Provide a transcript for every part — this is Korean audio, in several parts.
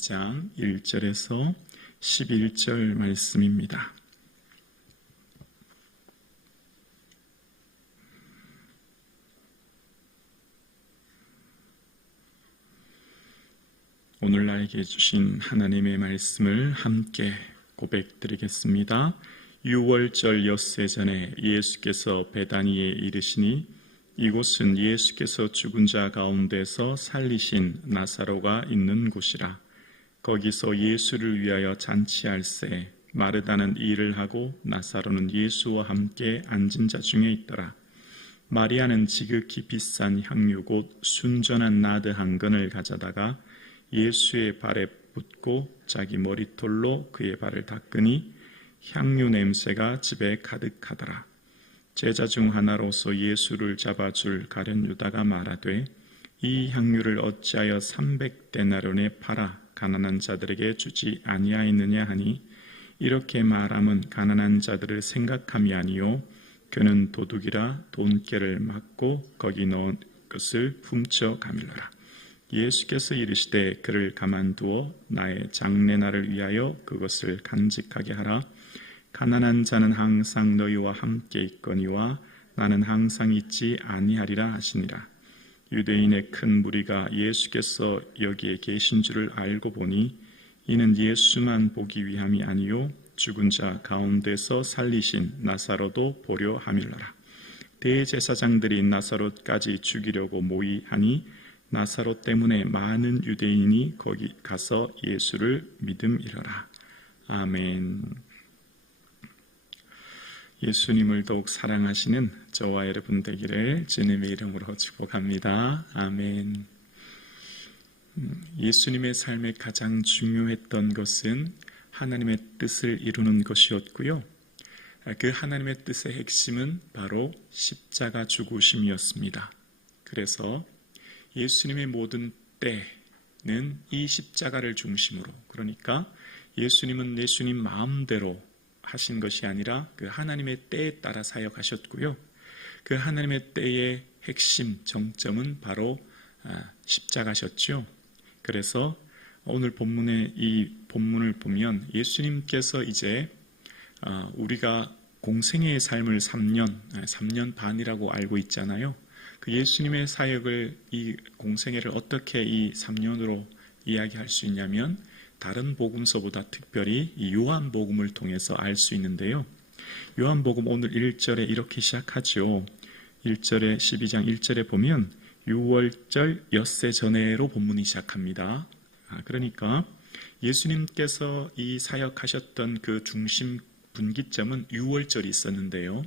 12장 1절에서 11절 말씀입니다. 오늘 나에게 주신 하나님의 말씀을 함께 고백드리겠습니다. 유월절 엿새 전에 예수께서 베다니에 이르시니 이곳은 예수께서 죽은 자 가운데서 살리신 나사로가 있는 곳이라. 거기서 예수를 위하여 잔치할새 마르다는 일을 하고 나사로는 예수와 함께 앉은 자 중에 있더라. 마리아는 지극히 비싼 향유 곧 순전한 나드 한 근을 가져다가 예수의 발에 붓고 자기 머리털로 그의 발을 닦으니 향유 냄새가 집에 가득하더라. 제자 중 하나로서 예수를 잡아줄 가룟 유다가 말하되 이 향유를 어찌하여 300데나리온에 팔아 가난한 자들에게 주지 아니하였느냐 하니 이렇게 말함은 가난한 자들을 생각함이 아니요 그는 도둑이라 돈깨를 맞고 거기 넣은 것을 훔쳐 가밀러라. 예수께서 이르시되 그를 가만두어 나의 장례날을 위하여 그것을 간직하게 하라. 가난한 자는 항상 너희와 함께 있거니와 나는 항상 있지 아니하리라 하시니라. 유대인의 큰 무리가 예수께서 여기에 계신 줄을 알고 보니 이는 예수만 보기 위함이 아니요 죽은 자 가운데서 살리신 나사로도 보려 함일러라. 대제사장들이 나사로까지 죽이려고 모의하니 나사로 때문에 많은 유대인이 거기 가서 예수를 믿음이러라. 아멘. 예수님을 더욱 사랑하시는 저와 여러분 되기를 주님의 이름으로 축복합니다. 아멘. 예수님의 삶에 가장 중요했던 것은 하나님의 뜻을 이루는 것이었고요. 그 하나님의 뜻의 핵심은 바로 십자가 죽으심이었습니다. 그래서 예수님의 모든 때는 이 십자가를 중심으로, 그러니까 예수님은 예수님 마음대로 하신 것이 아니라 그 하나님의 때에 따라 사역하셨고요. 그 하나님의 때의 핵심 정점은 바로 십자가셨죠. 그래서 오늘 본문의 이 본문을 보면 예수님께서 이제 우리가 공생애의 삶을 3년 반이라고 알고 있잖아요. 그 예수님의 사역을, 이 공생애를 어떻게 이 3년으로 이야기할 수 있냐면 다른 복음서보다 특별히 이 요한복음을 통해서 알 수 있는데요. 요한복음 오늘 1절에 이렇게 시작하죠. 1절에 12장 1절에 보면 6월절 엿새 전에로 본문이 시작합니다. 그러니까 예수님께서 이 사역하셨던 그 중심 분기점은 6월절이 있었는데요.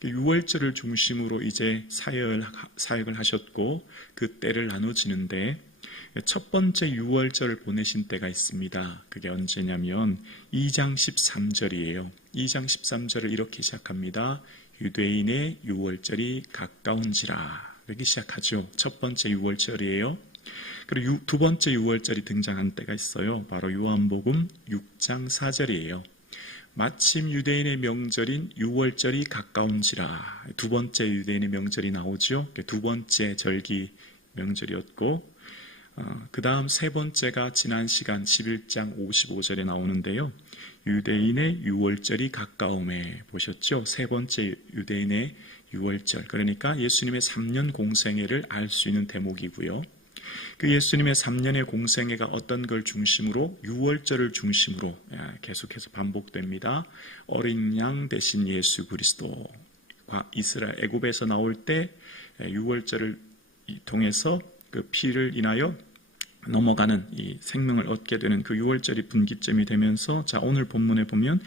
6월절을 중심으로 이제 사역을 하셨고 그 때를 나눠지는데 첫 번째 6월절을 보내신 때가 있습니다. 그게 언제냐면 2장 13절이에요. 2장 13절을 이렇게 시작합니다. 유대인의 6월절이 가까운지라. 이렇게 시작하죠. 첫 번째 6월절이에요. 그리고 두 번째 6월절이 등장한 때가 있어요. 바로 요한복음 6장 4절이에요. 마침 유대인의 명절인 6월절이 가까운지라. 두 번째 유대인의 명절이 나오죠. 두 번째 절기 명절이었고 그 다음 세 번째가 지난 시간 11장 55절에 나오는데요. 유대인의 6월절이 가까움에 보셨죠? 세 번째 유대인의 6월절. 그러니까 예수님의 3년 공생애를 알 수 있는 대목이고요. 그 예수님의 3년의 공생애가 어떤 걸 중심으로 6월절을 중심으로 계속해서 반복됩니다. 어린 양 대신 예수 그리스도와 이스라엘 애굽에서 나올 때 6월절을 통해서 그 피를 인하여 넘어가는 이 생명을 얻게 되는 그 6월절이 분기점이 되면서 자 오늘 본문에 보면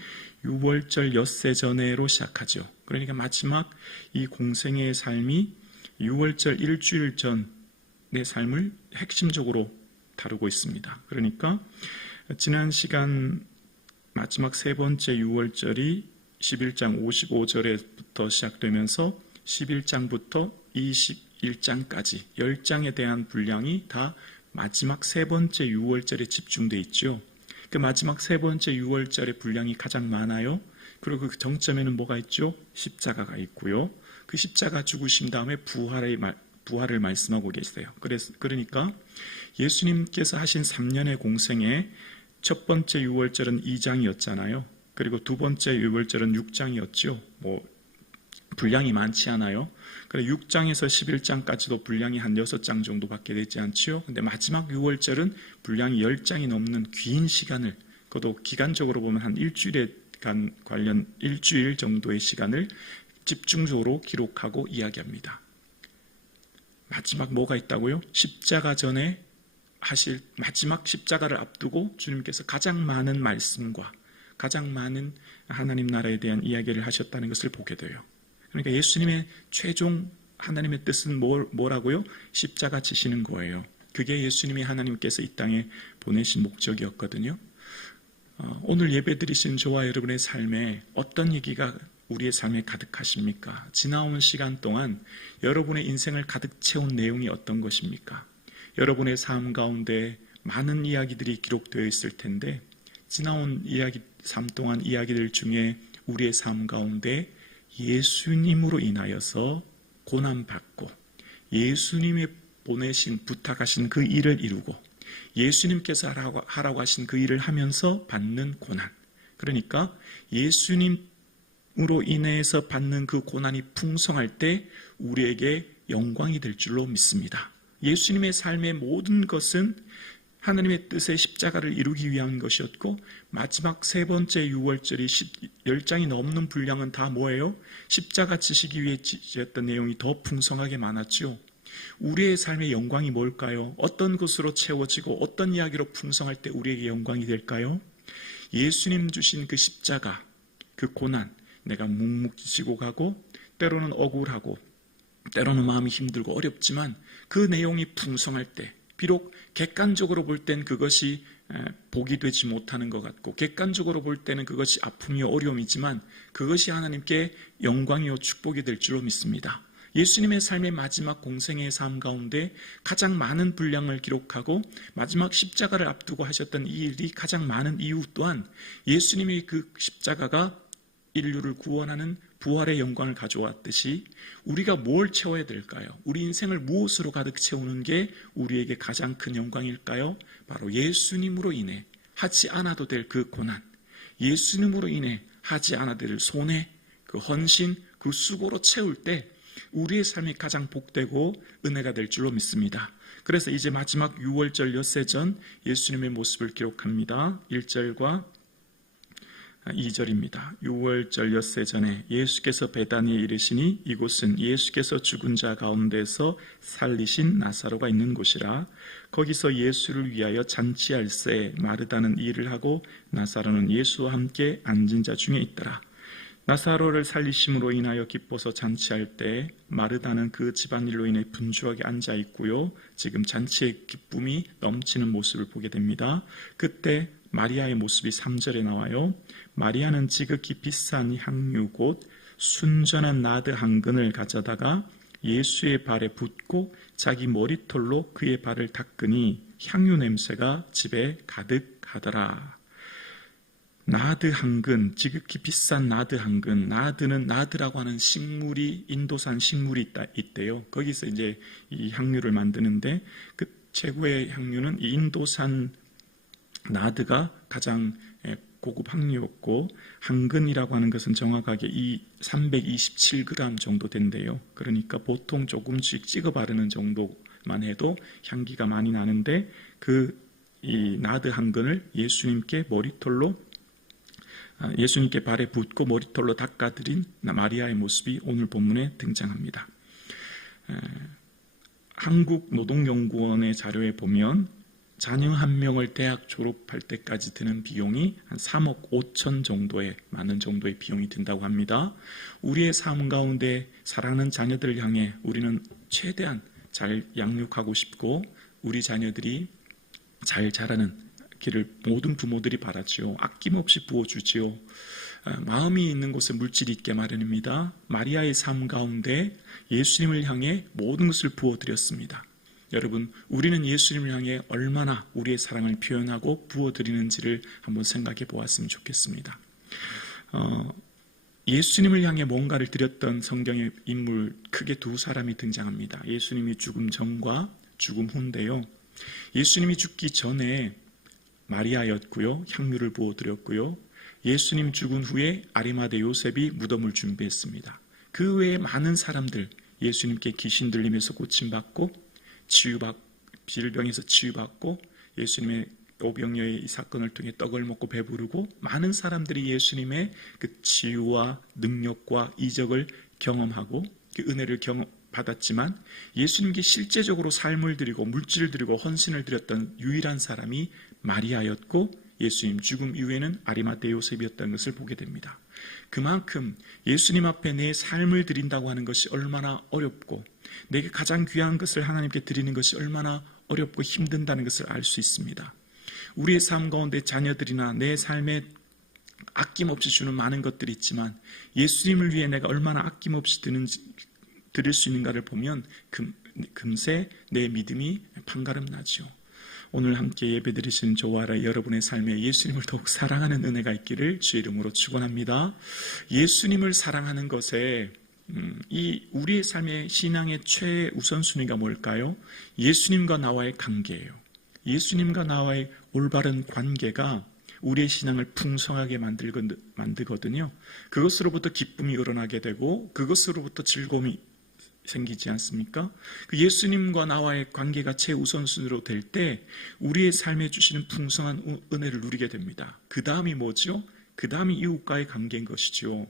6월절 엿새 전에로 시작하죠. 그러니까 마지막 이 공생애의 삶이 6월절 일주일 전의 삶을 핵심적으로 다루고 있습니다. 그러니까 지난 시간 마지막 세 번째 6월절이 11장 55절에부터 시작되면서 11장부터 21장까지 10장에 대한 분량이 다 마지막 세 번째 6월절에 집중되어 있죠. 그 마지막 세 번째 6월절의 분량이 가장 많아요. 그리고 그 정점에는 뭐가 있죠? 십자가가 있고요. 그 십자가 죽으신 다음에 부활을 말씀하고 계세요. 그러니까 예수님께서 하신 3년의 공생에 첫 번째 유월절은 2장이었잖아요. 그리고 두 번째 유월절은 6장이었죠. 분량이 많지 않아요. 그래 6장에서 11장까지도 분량이 한 6장 정도밖에 되지 않지요. 근데 마지막 유월절은 분량이 10장이 넘는 긴 시간을, 그것도 기간적으로 보면 한 일주일 정도의 시간을 집중적으로 기록하고 이야기합니다. 마지막 뭐가 있다고요? 십자가 전에 하실 마지막 십자가를 앞두고 주님께서 가장 많은 말씀과 가장 많은 하나님 나라에 대한 이야기를 하셨다는 것을 보게 돼요. 그러니까 예수님의 최종 하나님의 뜻은 뭐라고요? 십자가 지시는 거예요. 그게 예수님이 하나님께서 이 땅에 보내신 목적이었거든요. 오늘 예배드리신 저와 여러분의 삶에 어떤 얘기가 우리의 삶에 가득하십니까? 지나온 시간 동안 여러분의 인생을 가득 채운 내용이 어떤 것입니까? 여러분의 삶 가운데 많은 이야기들이 기록되어 있을 텐데 지나온 삶 동안 이야기들 중에 우리의 삶 가운데 예수님으로 인하여서 고난받고 예수님이 보내신 부탁하신 그 일을 이루고 예수님께서 하라고 하신 그 일을 하면서 받는 고난, 그러니까 예수님으로 인해서 받는 그 고난이 풍성할 때 우리에게 영광이 될 줄로 믿습니다. 예수님의 삶의 모든 것은 하나님의 뜻의 십자가를 이루기 위한 것이었고 마지막 세 번째 유월절이 10장이 넘는 분량은 다 뭐예요? 십자가 지시기 위해 지었던 내용이 더 풍성하게 많았죠. 우리의 삶의 영광이 뭘까요? 어떤 것으로 채워지고 어떤 이야기로 풍성할 때 우리에게 영광이 될까요? 예수님 주신 그 십자가, 그 고난, 내가 묵묵히 지고 가고 때로는 억울하고 때로는 마음이 힘들고 어렵지만 그 내용이 풍성할 때 비록 객관적으로 볼 땐 그것이 복이 되지 못하는 것 같고 객관적으로 볼 때는 그것이 아픔이요 어려움이지만 그것이 하나님께 영광이요 축복이 될 줄로 믿습니다. 예수님의 삶의 마지막 공생의 삶 가운데 가장 많은 분량을 기록하고 마지막 십자가를 앞두고 하셨던 이 일이 가장 많은 이유 또한 예수님의 그 십자가가 인류를 구원하는 부활의 영광을 가져왔듯이 우리가 뭘 채워야 될까요? 우리 인생을 무엇으로 가득 채우는 게 우리에게 가장 큰 영광일까요? 바로 예수님으로 인해 하지 않아도 될 그 고난, 예수님으로 인해 하지 않아도 될 손해, 그 헌신, 그 수고로 채울 때 우리의 삶이 가장 복되고 은혜가 될 줄로 믿습니다. 그래서 이제 마지막 유월절 엿새 전 예수님의 모습을 기록합니다. 1절과 2절입니다. 유월절 엿새 전에 예수께서 베다니에 이르시니 이곳은 예수께서 죽은 자 가운데서 살리신 나사로가 있는 곳이라. 거기서 예수를 위하여 잔치할새 마르다는 일을 하고 나사로는 예수와 함께 앉은 자 중에 있더라. 나사로를 살리심으로 인하여 기뻐서 잔치할 때 마르다는 그 집안일로 인해 분주하게 앉아 있고요. 지금 잔치의 기쁨이 넘치는 모습을 보게 됩니다. 그때 마리아의 모습이 3절에 나와요. 마리아는 지극히 비싼 향유 곧 순전한 나드 한 근을 가져다가 예수의 발에 붓고 자기 머리털로 그의 발을 닦으니 향유 냄새가 집에 가득하더라. 나드 한 근, 지극히 비싼 나드 한 근. 나드는 나드라고 하는 식물이 인도산 식물이 있대요. 거기서 이제 이 향유를 만드는데 그 최고의 향유는 이 인도산 나드가 가장 고급 향유였고 한 근이라고 하는 것은 정확하게 327g 정도 된대요. 그러니까 보통 조금씩 찍어 바르는 정도만 해도 향기가 많이 나는데 이 나드 한 근을 예수님께 발에 붓고 머리털로 닦아드린 마리아의 모습이 오늘 본문에 등장합니다. 한국노동연구원의 자료에 보면 자녀 한 명을 대학 졸업할 때까지 드는 비용이 한 3억 5천 정도의 많은 정도의 비용이 든다고 합니다. 우리의 삶 가운데 사랑하는 자녀들을 향해 우리는 최대한 잘 양육하고 싶고 우리 자녀들이 잘 자라는 길을 모든 부모들이 바라지요. 아낌없이 부어주지요. 마음이 있는 곳에 물질이 있게 마련입니다. 마리아의 삶 가운데 예수님을 향해 모든 것을 부어드렸습니다. 여러분, 우리는 예수님을 향해 얼마나 우리의 사랑을 표현하고 부어드리는지를 한번 생각해 보았으면 좋겠습니다. 예수님을 향해 뭔가를 드렸던 성경의 인물 크게 두 사람이 등장합니다. 예수님이 죽음 전과 죽음 후인데요. 예수님이 죽기 전에 마리아였고요. 향유를 부어드렸고요. 예수님 죽은 후에 아리마대 요셉이 무덤을 준비했습니다. 그 외에 많은 사람들, 예수님께 귀신 들림에서 고침받고 질병에서 치유받고 예수님의 오병이어의 이 사건을 통해 떡을 먹고 배부르고 많은 사람들이 예수님의 그 치유와 능력과 이적을 경험하고 그 은혜를 받았지만 예수님께 실제적으로 삶을 드리고 물질을 드리고 헌신을 드렸던 유일한 사람이 마리아였고 예수님 죽음 이후에는 아리마대 요셉이었다는 것을 보게 됩니다. 그만큼 예수님 앞에 내 삶을 드린다고 하는 것이 얼마나 어렵고 내게 가장 귀한 것을 하나님께 드리는 것이 얼마나 어렵고 힘든다는 것을 알 수 있습니다. 우리의 삶 가운데 자녀들이나 내 삶에 아낌없이 주는 많은 것들이 있지만 예수님을 위해 내가 얼마나 아낌없이 드릴 수 있는가를 보면 금세 내 믿음이 판가름나죠. 오늘 함께 예배드리신 저와 여러분의 삶에 예수님을 더욱 사랑하는 은혜가 있기를 주의 이름으로 축원합니다. 예수님을 사랑하는 것에 우리의 삶의 신앙의 최우선순위가 뭘까요? 예수님과 나와의 관계예요. 예수님과 나와의 올바른 관계가 우리의 신앙을 풍성하게 만들거든요. 그것으로부터 기쁨이 우러나게 되고 그것으로부터 즐거움이 생기지 않습니까? 그 예수님과 나와의 관계가 최우선순위로 될 때 우리의 삶에 주시는 풍성한 은혜를 누리게 됩니다. 그 다음이 뭐죠? 그 다음이 이웃과의 관계인 것이죠.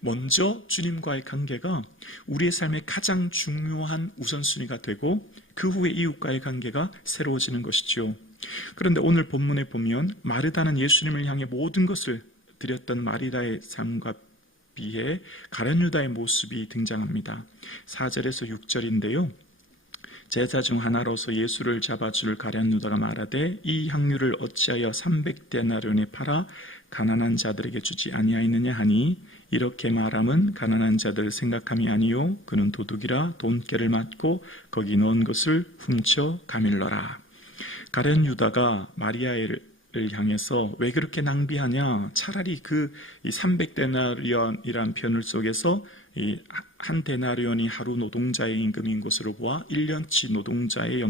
먼저 주님과의 관계가 우리의 삶의 가장 중요한 우선순위가 되고 그 후에 이웃과의 관계가 새로워지는 것이죠. 그런데 오늘 본문에 보면 마르다는 예수님을 향해 모든 것을 드렸던 마리다의 삶과 비해 가룟 유다의 모습이 등장합니다. 4절에서 6절인데요. 제자 중 하나로서 예수를 잡아줄 가룟 유다가 말하되 이 향유를 어찌하여 300데나리온에 팔아 가난한 자들에게 주지 아니하였느냐 하니 이렇게 말함은 가난한 자들 생각함이 아니요 그는 도둑이라 돈깨를 맞고 거기 넣은 것을 훔쳐 가밀러라. 가룟 유다가 마리아를 향해서 왜 그렇게 낭비하냐? 차라리 그 300데나리온이란 표현 속에서 한 데나리온이 하루 노동자의 임금인 것으로 보아 1년치 노동자의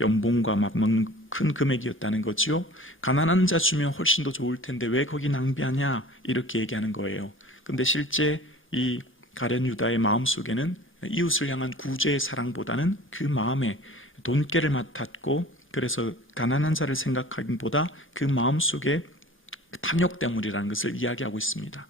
연봉과 맞먹는 큰 금액이었다는 거죠. 가난한 자 주면 훨씬 더 좋을 텐데 왜 거기 낭비하냐? 이렇게 얘기하는 거예요. 그런데 실제 이 가룟 유다의 마음속에는 이웃을 향한 구제의 사랑보다는 그 마음에 돈깨를 맡았고 그래서 가난한 자를 생각하기보다 그 마음속에 탐욕 때문이라는 것을 이야기하고 있습니다.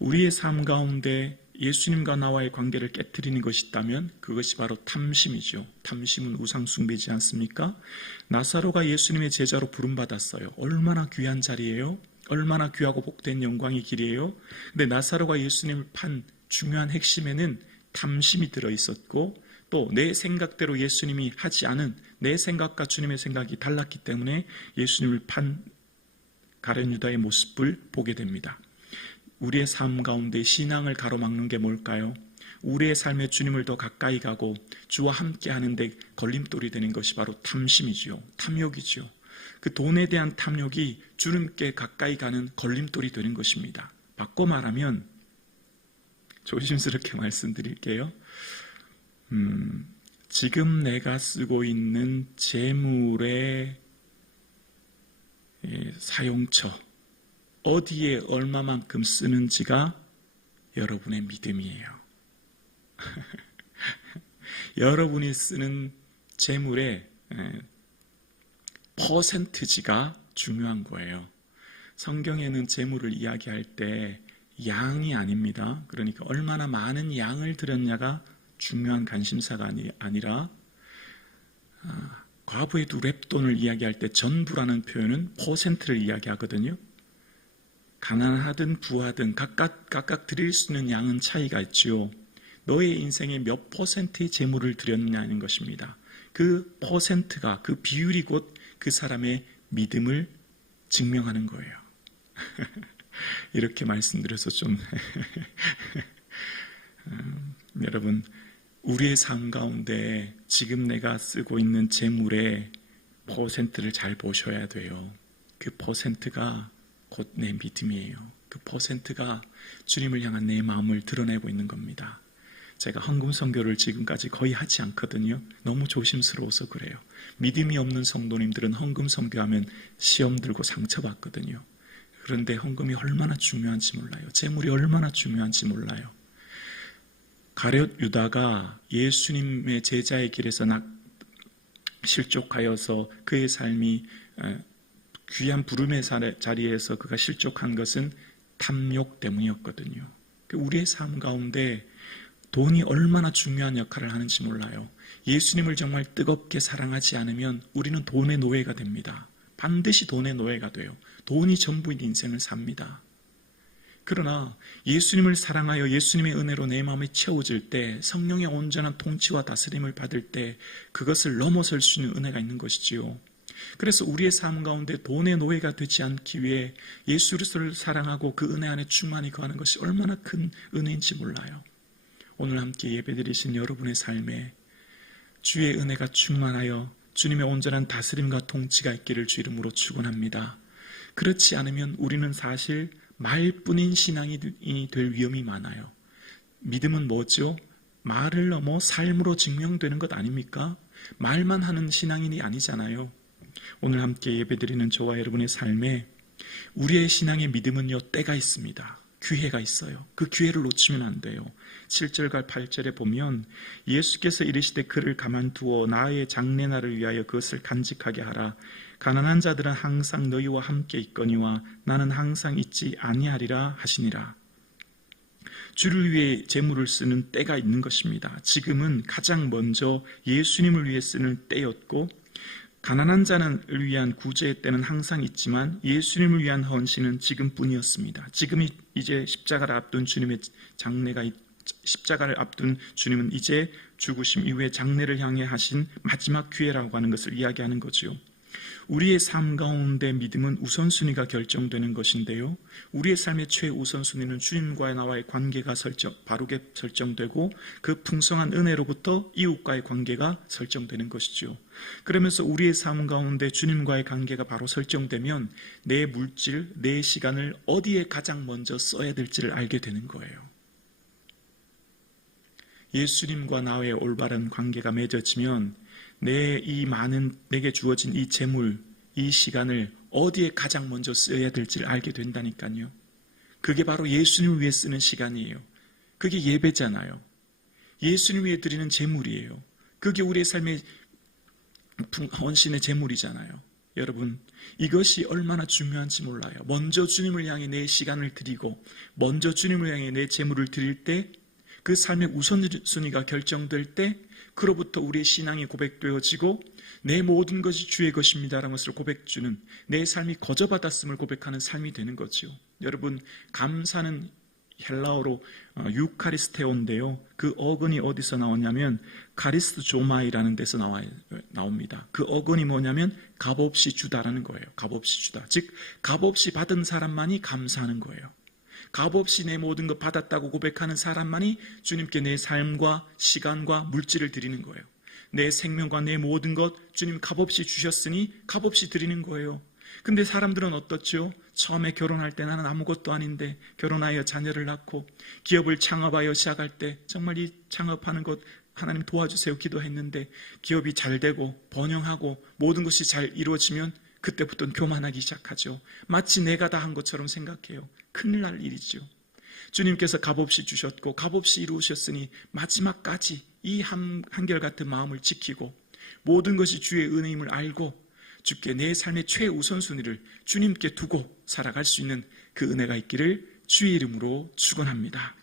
우리의 삶 가운데 예수님과 나와의 관계를 깨트리는 것이 있다면 그것이 바로 탐심이죠. 탐심은 우상 숭배지 않습니까? 나사로가 예수님의 제자로 부름받았어요. 얼마나 귀한 자리예요? 얼마나 귀하고 복된 영광의 길이에요? 근데 나사로가 예수님을 판 중요한 핵심에는 탐심이 들어있었고 또 내 생각대로 예수님이 하지 않은 내 생각과 주님의 생각이 달랐기 때문에 예수님을 판 가룟 유다의 모습을 보게 됩니다. 우리의 삶 가운데 신앙을 가로막는 게 뭘까요? 우리의 삶에 주님을 더 가까이 가고 주와 함께 하는데 걸림돌이 되는 것이 바로 탐심이지요. 탐욕이지요. 그 돈에 대한 탐욕이 주님께 가까이 가는 걸림돌이 되는 것입니다. 바꿔 말하면 조심스럽게 말씀드릴게요. 지금 내가 쓰고 있는 재물의 사용처, 어디에 얼마만큼 쓰는지가 여러분의 믿음이에요. 여러분이 쓰는 재물의 퍼센티지가 중요한 거예요. 성경에는 재물을 이야기할 때 양이 아닙니다. 그러니까 얼마나 많은 양을 드렸냐가 중요한 관심사가 아니라 과부의 두 렙돈을 이야기할 때 전부라는 표현은 퍼센트를 이야기하거든요. 가난하든 부하든 각각 드릴 수 있는 양은 차이가 있지요. 너의 인생에 몇 퍼센트의 재물을 드렸냐는 것입니다. 그 퍼센트가 그 비율이 곧 그 사람의 믿음을 증명하는 거예요. 이렇게 말씀드려서 좀 여러분 우리의 삶 가운데 지금 내가 쓰고 있는 재물의 퍼센트를 잘 보셔야 돼요. 그 퍼센트가 곧 내 믿음이에요. 그 퍼센트가 주님을 향한 내 마음을 드러내고 있는 겁니다. 제가 헌금 선교를 지금까지 거의 하지 않거든요. 너무 조심스러워서 그래요. 믿음이 없는 성도님들은 헌금 선교하면 시험 들고 상처받거든요. 그런데 헌금이 얼마나 중요한지 몰라요. 재물이 얼마나 중요한지 몰라요. 가룟 유다가 예수님의 제자의 길에서 실족하여서 그의 삶이 귀한 부름의 자리에서 그가 실족한 것은 탐욕 때문이었거든요. 우리의 삶 가운데 돈이 얼마나 중요한 역할을 하는지 몰라요. 예수님을 정말 뜨겁게 사랑하지 않으면 우리는 돈의 노예가 됩니다. 반드시 돈의 노예가 돼요. 돈이 전부인 인생을 삽니다. 그러나 예수님을 사랑하여 예수님의 은혜로 내 마음이 채워질 때, 성령의 온전한 통치와 다스림을 받을 때 그것을 넘어설 수 있는 은혜가 있는 것이지요. 그래서 우리의 삶 가운데 돈의 노예가 되지 않기 위해 예수 그리스도를 사랑하고 그 은혜 안에 충만히 거하는 것이 얼마나 큰 은혜인지 몰라요. 오늘 함께 예배드리신 여러분의 삶에 주의 은혜가 충만하여 주님의 온전한 다스림과 통치가 있기를 주 이름으로 축원합니다. 그렇지 않으면 우리는 사실 말뿐인 신앙이 될 위험이 많아요. 믿음은 뭐죠? 말을 넘어 삶으로 증명되는 것 아닙니까? 말만 하는 신앙인이 아니잖아요. 오늘 함께 예배드리는 저와 여러분의 삶에 우리의 신앙의 믿음은요, 때가 있습니다. 기회가 있어요. 그 기회를 놓치면 안 돼요. 7절과 8절에 보면 예수께서 이르시되 그를 가만두어 나의 장래날을 위하여 그것을 간직하게 하라. 가난한 자들은 항상 너희와 함께 있거니와 나는 항상 있지 아니하리라 하시니라. 주를 위해 재물을 쓰는 때가 있는 것입니다. 지금은 가장 먼저 예수님을 위해 쓰는 때였고, 가난한 자를 위한 구제의 때는 항상 있지만 예수님을 위한 헌신은 지금뿐이었습니다. 지금이 이제 십자가를 앞둔 주님의 십자가를 앞둔 주님은 이제 죽으심 이후에 장래를 향해 하신 마지막 기회라고 하는 것을 이야기하는 거죠. 우리의 삶 가운데 믿음은 우선순위가 결정되는 것인데요. 우리의 삶의 최우선순위는 주님과 나와의 관계가 바르게 설정되고 그 풍성한 은혜로부터 이웃과의 관계가 설정되는 것이죠. 그러면서 우리의 삶 가운데 주님과의 관계가 바로 설정되면 내 물질, 내 시간을 어디에 가장 먼저 써야 될지를 알게 되는 거예요. 예수님과 나의 올바른 관계가 맺어지면 내게 주어진 이 재물, 이 시간을 어디에 가장 먼저 써야 될지를 알게 된다니까요. 그게 바로 예수님을 위해 쓰는 시간이에요. 그게 예배잖아요. 예수님을 위해 드리는 재물이에요. 그게 우리의 삶의 헌신의 재물이잖아요. 여러분, 이것이 얼마나 중요한지 몰라요. 먼저 주님을 향해 내 시간을 드리고 먼저 주님을 향해 내 재물을 드릴 때, 그 삶의 우선순위가 결정될 때 그로부터 우리의 신앙이 고백되어지고 내 모든 것이 주의 것입니다라는 것을 고백주는, 내 삶이 거저받았음을 고백하는 삶이 되는 거죠. 여러분, 감사는 헬라어로 유카리스테오인데요. 그 어근이 어디서 나왔냐면 카리스조마이라는 데서 나옵니다. 그 어근이 뭐냐면 값없이 주다라는 거예요. 값없이 주다. 즉 값없이 받은 사람만이 감사하는 거예요. 값없이 내 모든 것 받았다고 고백하는 사람만이 주님께 내 삶과 시간과 물질을 드리는 거예요. 내 생명과 내 모든 것 주님 값없이 주셨으니 값없이 드리는 거예요. 근데 사람들은 어떻죠? 처음에 결혼할 때 나는 아무것도 아닌데 결혼하여 자녀를 낳고 기업을 창업하여 시작할 때 정말 이 창업하는 것 하나님 도와주세요 기도했는데 기업이 잘 되고 번영하고 모든 것이 잘 이루어지면 그때부터 교만하기 시작하죠. 마치 내가 다 한 것처럼 생각해요. 큰일 날 일이죠. 주님께서 값없이 주셨고 값없이 이루셨으니 마지막까지 이 한결같은 마음을 지키고 모든 것이 주의 은혜임을 알고 주께 내 삶의 최우선순위를 주님께 두고 살아갈 수 있는 그 은혜가 있기를 주의 이름으로 축원합니다.